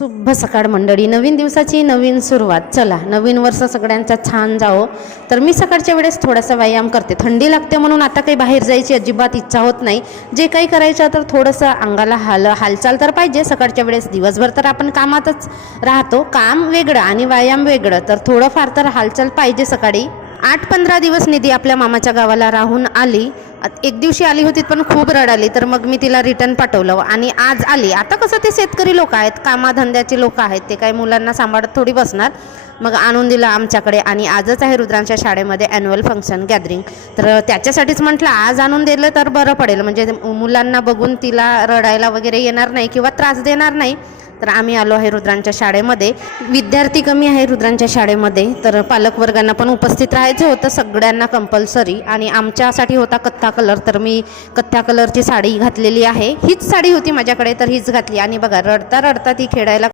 शुभ सकाळ मंडळी. नवीन दिवसाची नवीन सुरुवात. चला नवीन वर्ष सगळ्यांचा छान जावो. तर मी सकाळच्या वेळेस थोडासा व्यायाम करते. थंडी लागते म्हणून आता काही बाहेर जायची अजिबात इच्छा होत नाही. जे काही करायचं तर थोडंसं अंगाला हालचाल तर पाहिजे सकाळच्या वेळेस. दिवसभर तर आपण कामातच राहतो, काम वेगळं आणि व्यायाम वेगळं, तर थोडंफार तर हालचाल पाहिजे सकाळी. 8-15 दिवस निधी आपल्या मामाच्या गावाला राहून आली. एक दिवशी आली होती पण खूप रडाली, तर मग मी तिला रिटर्न पाठवलं आणि आज आली. आता कसं ते शेतकरी लोक आहेत, कामाधंद्याचे लोक आहेत, ते काही मुलांना सांभाळत थोडी बसणार. मग आणून दिलं आमच्याकडे. आणि आजच आहे रुद्रांच्या शाळेमध्ये ॲन्युअल फंक्शन गॅदरिंग, तर त्याच्यासाठीच म्हटलं आज आणून दिलं तर बरं पडेल, म्हणजे मुलांना बघून तिला रडायला वगैरे येणार नाही किंवा त्रास देणार नाही. तर आम्ही आलो आहे रुद्रांच्या शाळेमध्ये. विद्यार्थी कमी आहे रुद्रांच्या शाळेमध्ये, तर पालकवर्गांना पण उपस्थित राहायचं होतं, सगळ्यांना कंपल्सरी. आणि आमच्यासाठी होता कथ्था कलर, तर मी कथ्था कलरची साडी घातलेली आहे. हीच साडी होती माझ्याकडे तर हीच घातली. आणि बघा रडता रडता ती खेळायला